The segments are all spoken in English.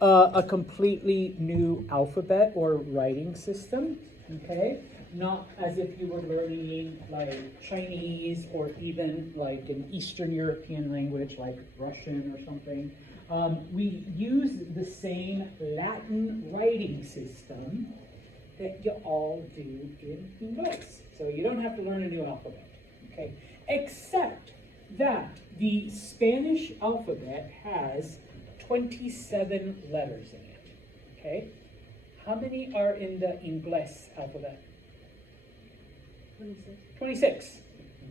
a completely new alphabet or writing system, okay? Not as if you were learning like Chinese or even like an Eastern European language like Russian or something. We use the same Latin writing system that you all do in English. So you don't have to learn a new alphabet, okay? Except that the Spanish alphabet has 27 letters in it, okay? How many are in the English alphabet? 26. 26,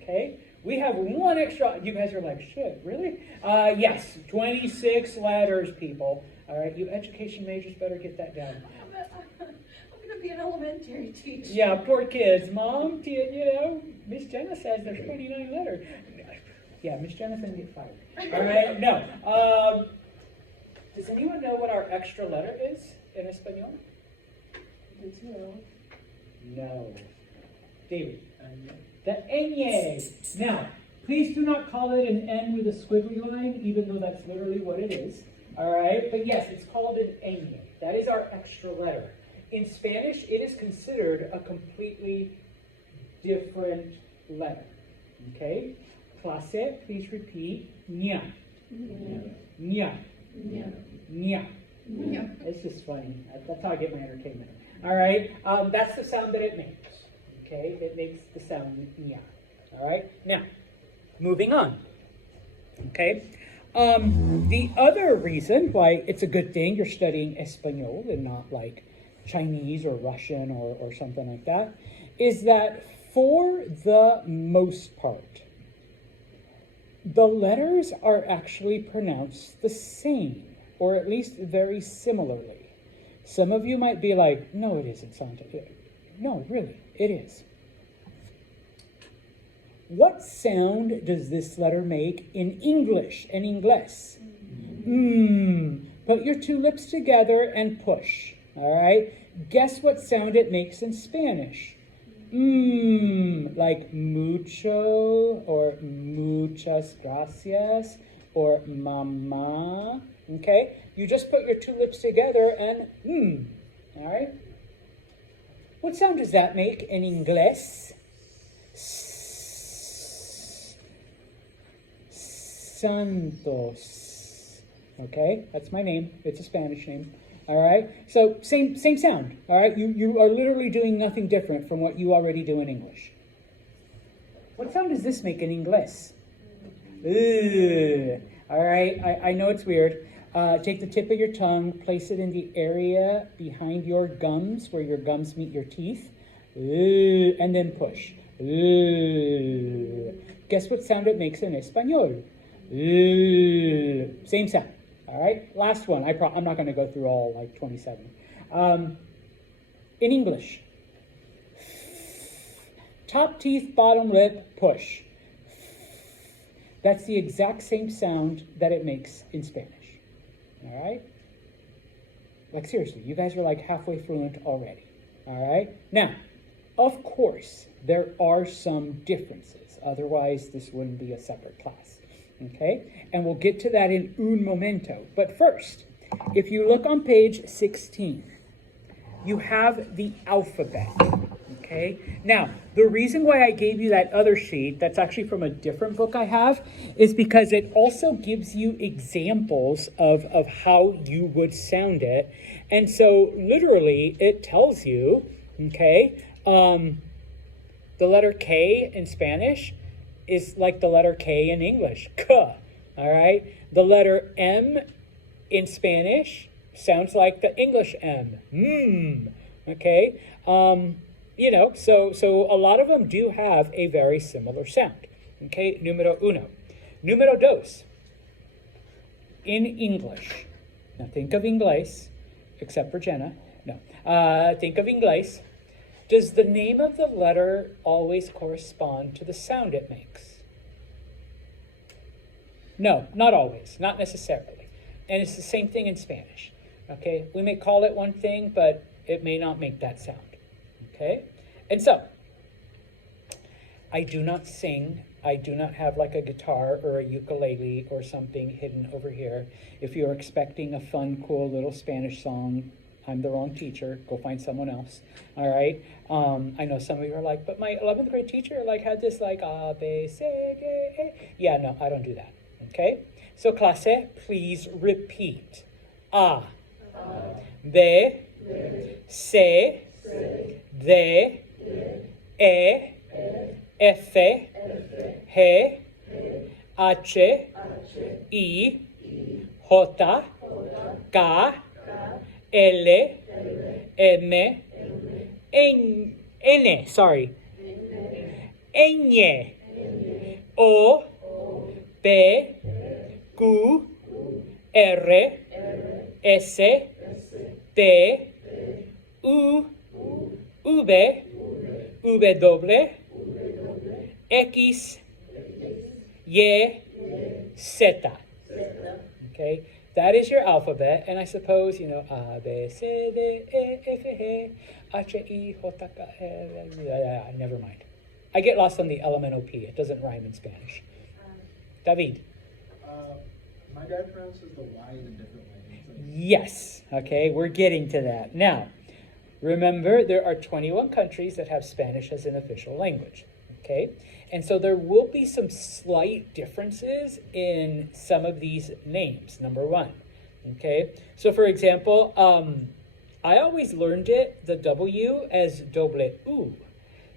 okay? We have one extra. You guys are like, shit, really? Yes, 26 letters, people. All right, you education majors better get that down. I'm going to be an elementary teacher. Yeah, poor kids. Mom, you know, Miss Jenna says there's 29 letters. Yeah, Miss Jenna's going to get fired. All right, no. Does anyone know what our extra letter is in Espanol? No. David? The ñ. Now, please do not call it an N with a squiggly line, even though that's literally what it is. All right? But yes, it's called an ñ. That is our extra letter. In Spanish, it is considered a completely different letter. Okay? Clase, please repeat. Ña. Ña. Ña. It's just funny. That's how I get my entertainment. All right? That's the sound that it makes. Okay? It makes the sound ña. All right? Now, moving on. Okay? The other reason why it's a good thing you're studying Espanol and not like Chinese or Russian or something like that is that for the most part, the letters are actually pronounced the same, or at least very similarly. Some of you might be like, no, it isn't, Santa. No, really, it is. What sound does this letter make in English, en inglés? Put your two lips together and push, all right? Guess what sound it makes in Spanish? Like mucho or muchas gracias or mamá, okay? You just put your two lips together and all right? What sound does that make in inglés? Santos. Okay, that's my name. It's a Spanish name. All right, so same sound. All right, you are literally doing nothing different from what you already do in English. What sound does this make in English? All right, I know it's weird. Take the tip of your tongue, place it in the area behind your gums, where your gums meet your teeth, and then push. Guess what sound it makes in Espanol? Same sound. All right, last one. I'm not going to go through all like 27. In English, top teeth, bottom lip, push. That's the exact same sound that it makes in Spanish. All right? Like seriously, you guys are like halfway fluent already. All right? Now, of course, there are some differences. Otherwise, this wouldn't be a separate class. Okay? And we'll get to that in un momento. But first, if you look on page 16, you have the alphabet. Okay? Now, the reason why I gave you that other sheet, that's actually from a different book I have, is because it also gives you examples of how you would sound it. And so, literally, it tells you, okay, the letter K in Spanish is like the letter K in English, K, all right? The letter M in Spanish sounds like the English M, okay? You know, so a lot of them do have a very similar sound, okay? Número uno. Número dos. In English, now think of Inglés, except for Jenna, no. Think of Inglés. Does the name of the letter always correspond to the sound it makes? No, not always, not necessarily. And it's the same thing in Spanish, okay? We may call it one thing, but it may not make that sound, okay? And so, I do not sing I do not have like a guitar or a ukulele or something hidden over here. If you're expecting a fun, cool little Spanish song, I'm the wrong teacher. Go find someone else. All right. I know some of you are like, but my 11th grade teacher like had this like A, B, C, D, E. Yeah, no, I don't do that. Okay. So clase, please repeat. A, B, C, D, E, F, G, H, I, J, K, L, M, N, sorry. Ñ, O, P, Q, R, S, T, U, V, W, X, Y, Z. Okay, that is your alphabet, and I suppose, you know, A, B, C, D, E, F, G, H, I, J, K, L, never mind. I get lost on the LMNOP. It doesn't rhyme in Spanish. David. My dad pronounces the Y in a different way. Yes. Okay, we're getting to that. Now, remember, there are 21 countries that have Spanish as an official language. Okay, and so there will be some slight differences in some of these names, number one. Okay, so for example, I always learned the W as doble U.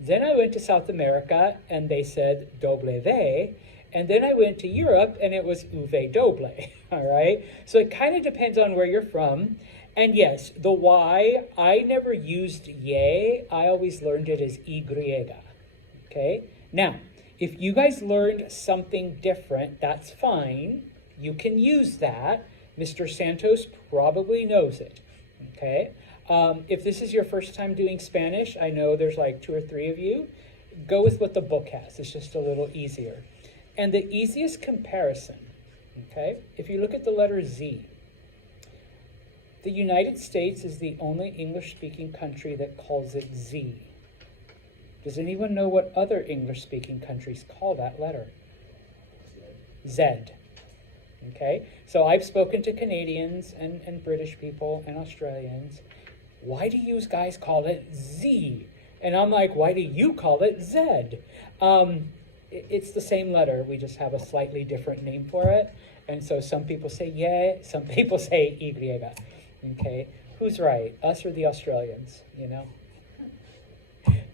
Then I went to South America and they said W, and then I went to Europe and it was uve doble, all right? So it kind of depends on where you're from. And yes, the Y, I never used Y, I always learned it as Y, okay? Now, if you guys learned something different, that's fine. You can use that. Mr. Santos probably knows it, okay? If this is your first time doing Spanish, I know there's like 2 or 3 of you, go with what the book has. It's just a little easier. And the easiest comparison, okay, if you look at the letter Z, the United States is the only English-speaking country that calls it Z. Does anyone know what other English-speaking countries call that letter? Z. Okay, so I've spoken to Canadians and British people and Australians. Why do you guys call it Z? And I'm like, why do you call it Z? It's the same letter. We just have a slightly different name for it. And so some people say yeah, some people say Y. Okay, who's right? Us or the Australians, you know?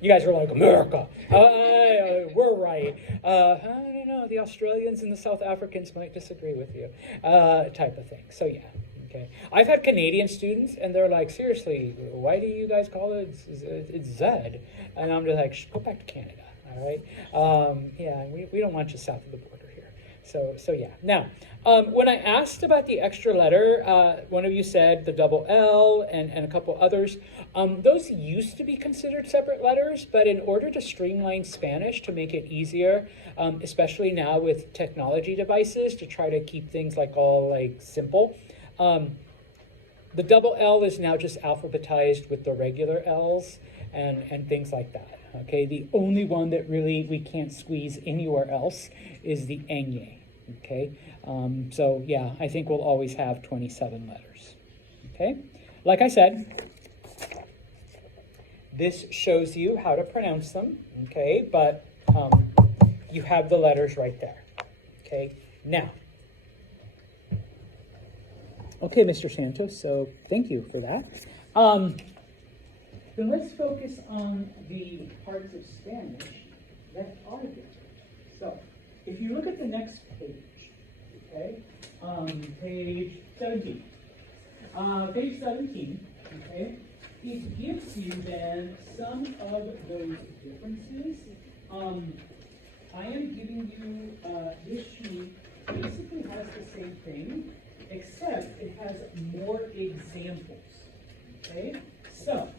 You guys are like, America, we're right. I don't know, the Australians and the South Africans might disagree with you, type of thing. So yeah, okay. I've had Canadian students and they're like, seriously, why do you guys call it, it's Z? And I'm just like, go back to Canada, all right? Yeah, we don't want you south of the border here. So yeah. Now, when I asked about the extra letter, one of you said the double L and a couple others. Those used to be considered separate letters, but in order to streamline Spanish, to make it easier, especially now with technology devices, to try to keep things like all like simple, the double L is now just alphabetized with the regular L's and things like that. Okay, the only one that really we can't squeeze anywhere else is the ñ. Okay, so yeah, I think we'll always have 27 letters. Okay, like I said, this shows you how to pronounce them. Okay, but you have the letters right there. Okay, now. Okay, Mr. Santos, so thank you for that. Then let's focus on the parts of Spanish that are different. So, if you look at the next page, okay, page 17. Page 17, okay, it gives you then some of those differences. I am giving you, this sheet basically has the same thing, except it has more examples, okay? So,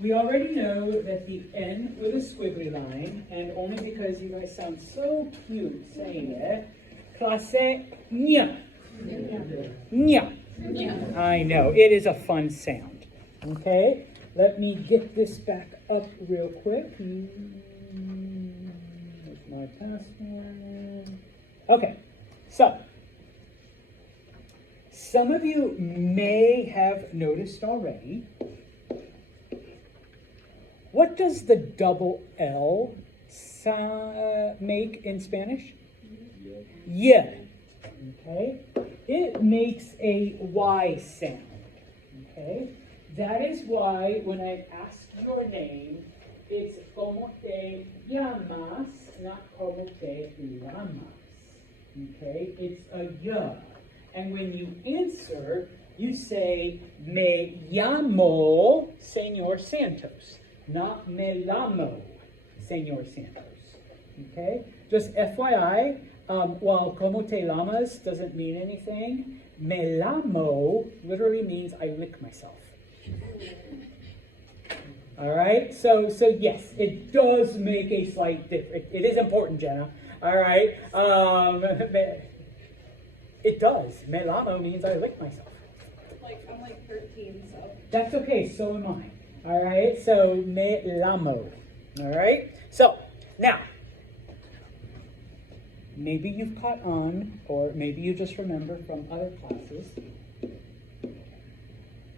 we already know that the N with a squiggly line, and only because you guys sound so cute saying it, clase ña. Ña. I know, it is a fun sound. Okay, let me get this back up real quick. My password. Okay, so some of you may have noticed already. What does the double L make in Spanish? Yeah. Okay. It makes a Y sound. Okay. That is why when I ask your name, it's como te llamas, not como te llamas. Okay. It's a ya. And when you answer, you say me llamo Señor Santos. Not me llamo, Señor Santos. Okay? Just FYI, while como te llamas doesn't mean anything, me llamo literally means I lick myself. All right? So yes, it does make a slight difference. It is important, Jenna. All right? It does. Me llamo means I lick myself. I'm like 13, so. That's okay, so am I. All right, so me llamo. All right, so now, maybe you've caught on, or maybe you just remember from other classes.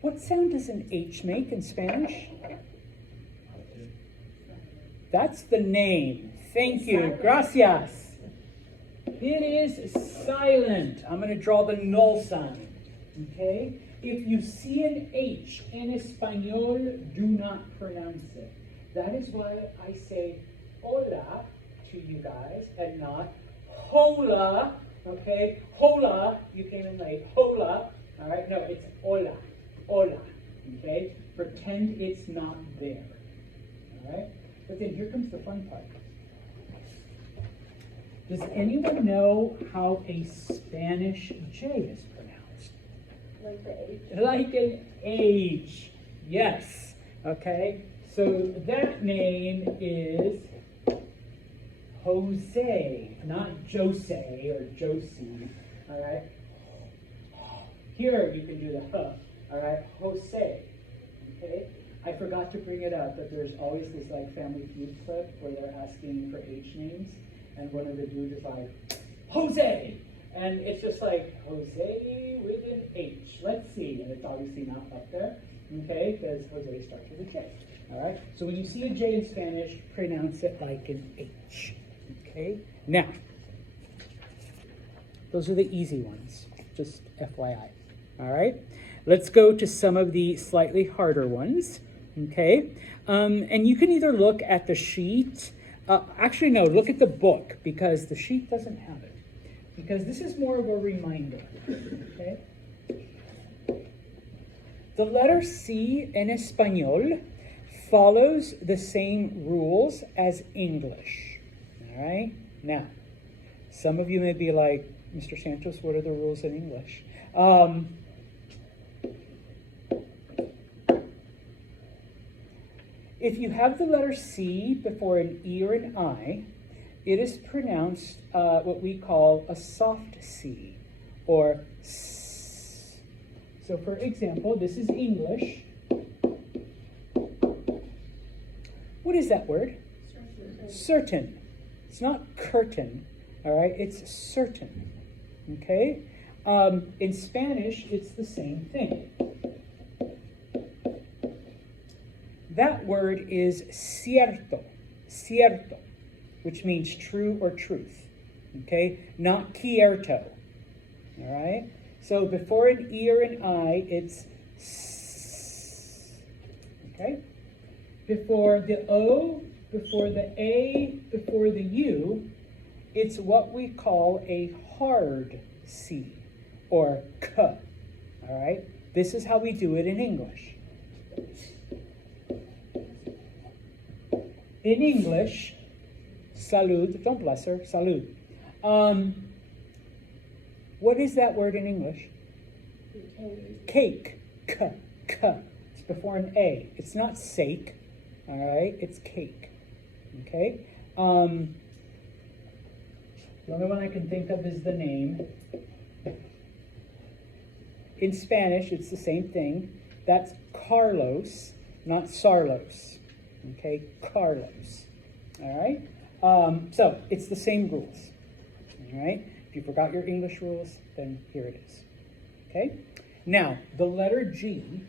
What sound does an H make in Spanish? That's the name. Thank you. Gracias. It is silent. I'm going to draw the null sign. Okay? If you see an H in Espanol, do not pronounce it. That is why I say hola to you guys and not hola. Okay? Hola, you came in late. Hola. All right? No, it's hola. Hola. Okay? Pretend it's not there. All right? But then here comes the fun part. Does anyone know how a Spanish J is pronounced? Like the H. Like an H. Yes. Okay. So that name is Jose, not Jose or Josie. All right. Here you can do the huh. All right. Jose. Okay. I forgot to bring it up, but there's always this like Family Feud clip where they're asking for H names, and one of the dudes is like, Jose! And it's just like, Jose with an H. Let's see. And it's obviously not up there, okay, because Jose starts with a J. All right? So when you see a J in Spanish, pronounce it like an H. Okay? Now, those are the easy ones, just FYI. All right? Let's go to some of the slightly harder ones. Okay? And you can either look at the sheet. Actually, no, look at the book, because the sheet doesn't have it. Because this is more of a reminder. Okay? The letter C in Espanol follows the same rules as English. All right? Now, some of you may be like, Mr. Santos, what are the rules in English? If you have the letter C before an E or an I, it is pronounced what we call a soft C, or S. So for example, this is English. What is that word? Certain. It's not curtain, all right? It's certain, okay? In Spanish, it's the same thing. That word is cierto, cierto, which means true or truth, okay? Not cierto, all right? So before an E or an I, it's S, okay? Before the O, before the A, before the U, it's what we call a hard C, or K, all right? This is how we do it in English. In English, salud, don't bless her, salud. What is that word in English? Cake, k. It's before an A. It's not sake, all right? It's cake, okay? The only one I can think of is the name. In Spanish, it's the same thing. That's Carlos, not Sarlos. Okay, Carlos. All right. So it's the same rules. All right? If you forgot your English rules, then here it is. Okay? Now, the letter G.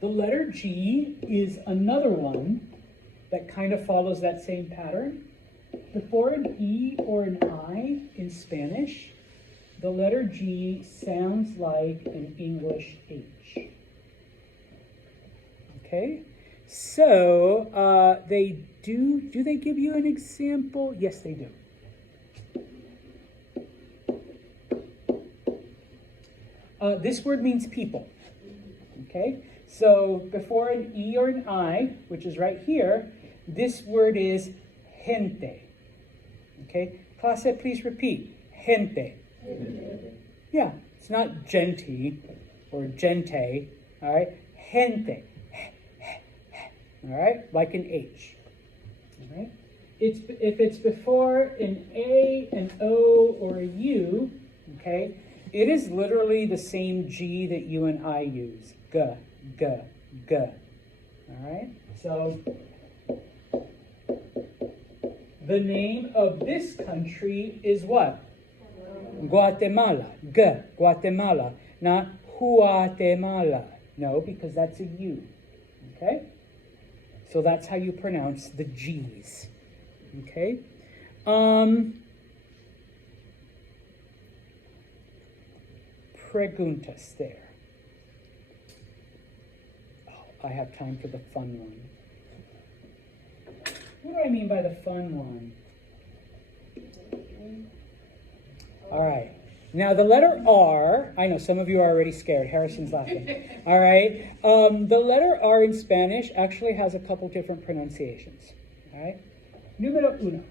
The letter G is another one that kind of follows that same pattern. Before an E or an I in Spanish, the letter G sounds like an English H. Okay? So, do they give you an example? Yes, they do. This word means people. Okay? So before an E or an I, which is right here, this word is gente. Okay? Clase, please repeat. Gente. Yeah, it's not genti or gente. All right? Gente. All right? Like an H. All right? If it's before an A, an O, or a U, okay, it is literally the same G that you and I use. G, G, G. All right? So, the name of this country is what? Guatemala. G, Guatemala. Not Guatemala. No, because that's a U. Okay? So that's how you pronounce the G's. Okay? Preguntas there. Oh, I have time for the fun one. What do I mean by the fun one? All right. Now the letter R, I know some of you are already scared. Harrison's laughing. All right. The letter R in Spanish actually has a couple different pronunciations. All right. Número uno.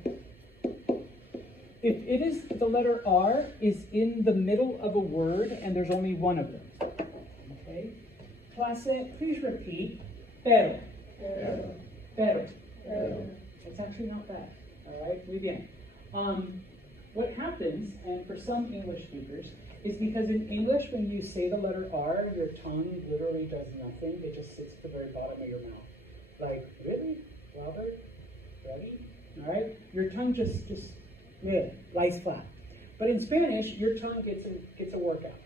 If it is the letter R is in the middle of a word and there's only one of them. Okay. Clase, please repeat. Pero. Pero. It's actually not bad. All right. Muy bien. What happens, and for some English speakers, is because in English, when you say the letter R, your tongue literally does nothing. It just sits at the very bottom of your mouth. Like, really? Robert? Ready? All right? Your tongue just lies flat. But in Spanish, your tongue gets a workout.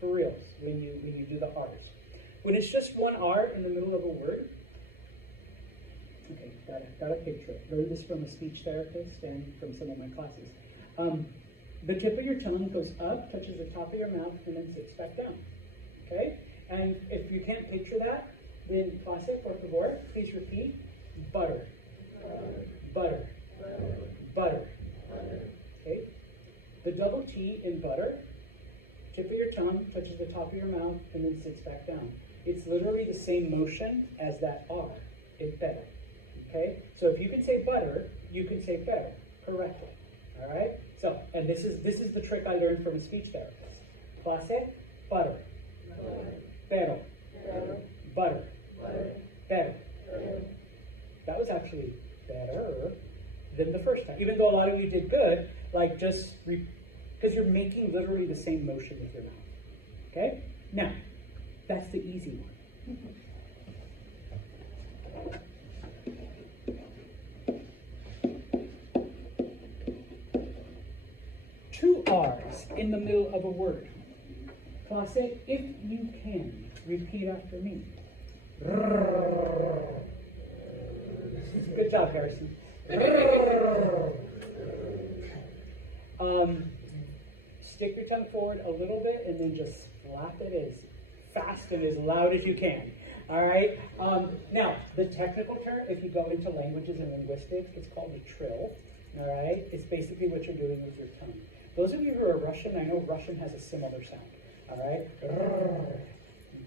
For reals, when you do the R's. When it's just one R in the middle of a word, okay, got a picture. Learned this from a speech therapist and from some of my classes. The tip of your tongue goes up, touches the top of your mouth, and then sits back down. Okay? And if you can't picture that, then clase, por favor, please repeat. Butter. Butter. Butter. Okay? The double T in butter, tip of your tongue, touches the top of your mouth, and then sits back down. It's literally the same motion as that R in better. Okay? So if you can say butter, you can say better correctly. All right? So, and this is the trick I learned from a speech therapist. Clase, butter. Pero. Butter. Better. That was actually better than the first time. Even though a lot of you did good, like just because you're making literally the same motion with your mouth. Okay? Now, that's the easy one. Two R's in the middle of a word. Clase, if you can, repeat after me. Good job, Harrison. Stick your tongue forward a little bit and then just flap it as fast and as loud as you can. All right? Now, the technical term, if you go into languages and linguistics, it's called a trill. All right? It's basically what you're doing with your tongue. Those of you who are Russian, I know Russian has a similar sound. All right?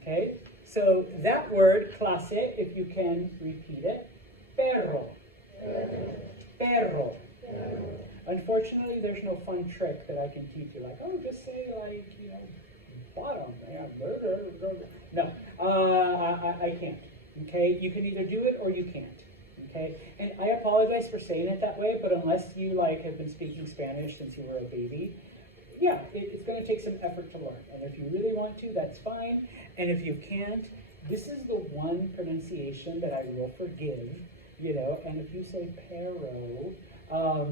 Okay? So that word, clase, if you can repeat it, perro. Perro. Unfortunately, there's no fun trick that I can teach you. Like, oh, just say, like, bottom. No, I can't. Okay? You can either do it or you can't. Okay? And I apologize for saying it that way, but unless you, like, have been speaking Spanish since you were a baby, yeah, it's going to take some effort to learn. And if you really want to, that's fine. And if you can't, this is the one pronunciation that I will forgive you know, and if you say pero, I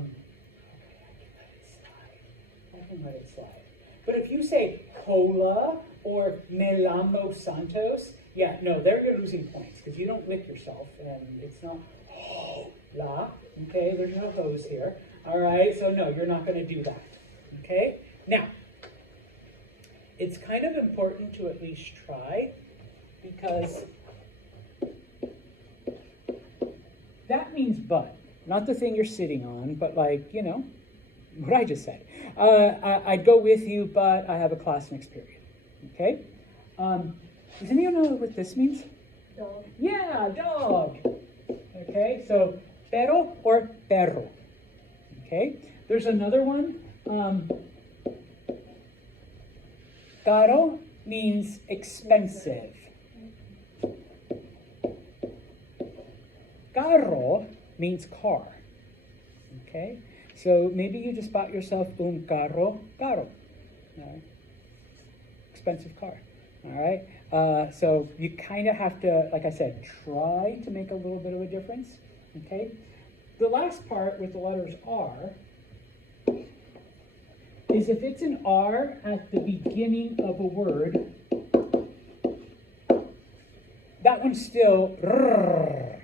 can let it slide. But if you say cola or me llamo Santos, yeah, no, there you're losing points because you don't lick yourself and it's not la, okay? There's no hose here, all right? So no, you're not going to do that, okay? Now, it's kind of important to at least try because that means but, not the thing you're sitting on, but like, you know, what I just said. I'd go with you, but I have a class next period, okay? Does anyone know what this means? Dog. Yeah, dog. Okay, so pero or perro. Okay, there's another one. Caro means expensive. Carro means car. Okay, so maybe you just bought yourself un carro caro. Expensive car. All right, so you kind of have to, like I said, try to make a little bit of a difference, okay? The last part with the letters R is if it's an R at the beginning of a word, that one's still rrr,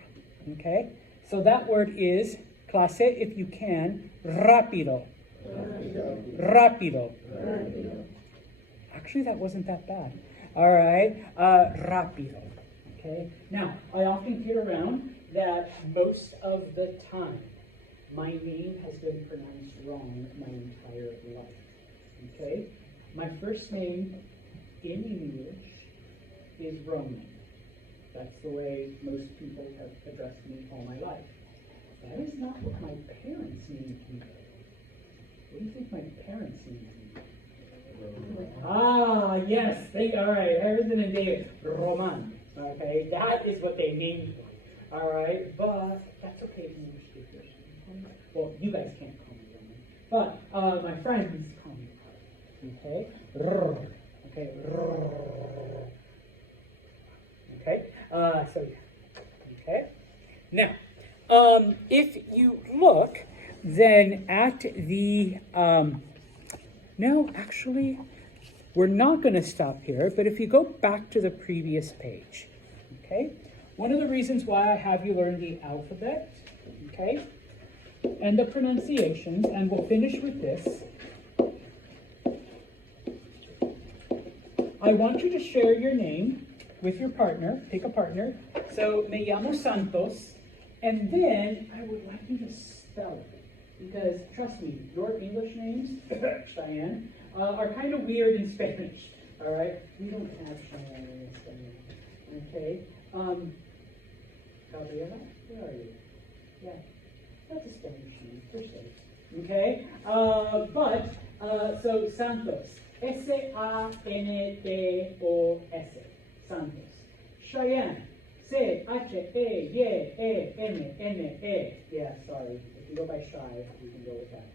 okay? So that word is, clase, if you can, rápido. Rápido. Actually, that wasn't that bad. All right, rápido, okay? Now, I often hear around that most of the time, my name has been pronounced wrong my entire life, okay? My first name in English is Roman. That's the way most people have addressed me all my life. That is not what my parents named me. What do you think my parents named me? Ah, yes. All right. Harrison and David. Roman. Okay. That is what they named me. All right. But that's okay for English speakers. Well, you guys can't call me Roman. But my friends call me Roman. Okay. Okay. Okay. So, yeah. Okay. Now, if you look then at the... No, actually, we're not going to stop here, but if you go back to the previous page, okay? One of the reasons why I have you learn the alphabet, okay, and the pronunciations, and we'll finish with this, I want you to share your name with your partner, pick a partner, so me llamo Santos, and then I would like you to spell it. Because, trust me, your English names, Cheyenne, are kind of weird in Spanish, all right? We don't have Cheyenne in Spanish, okay? Gabriela, where are you? Yeah, that's a Spanish name, for safe, okay? So Santos, S-A-N-T-O-S, Santos. Cheyenne, C-H-E-Y-E-N-N-E. Yeah, sorry. If you go by Shy, you can go with that.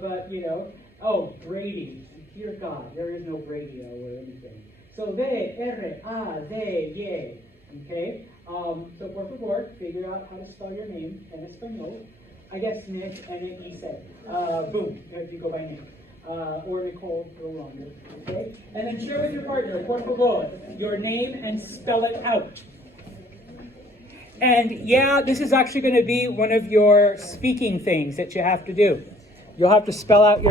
But, you know, oh, Brady. Dear God, there is no radio or anything. So, V-R-A-D-Y. Okay? So, por favor, figure out how to spell your name in Espanol. I guess Nick and then he said, boom, if you go by name. Or Nicole, go longer, okay? And then share with your partner, por favor, your name and spell it out. And yeah, this is actually going to be one of your speaking things that you have to do. You'll have to spell out your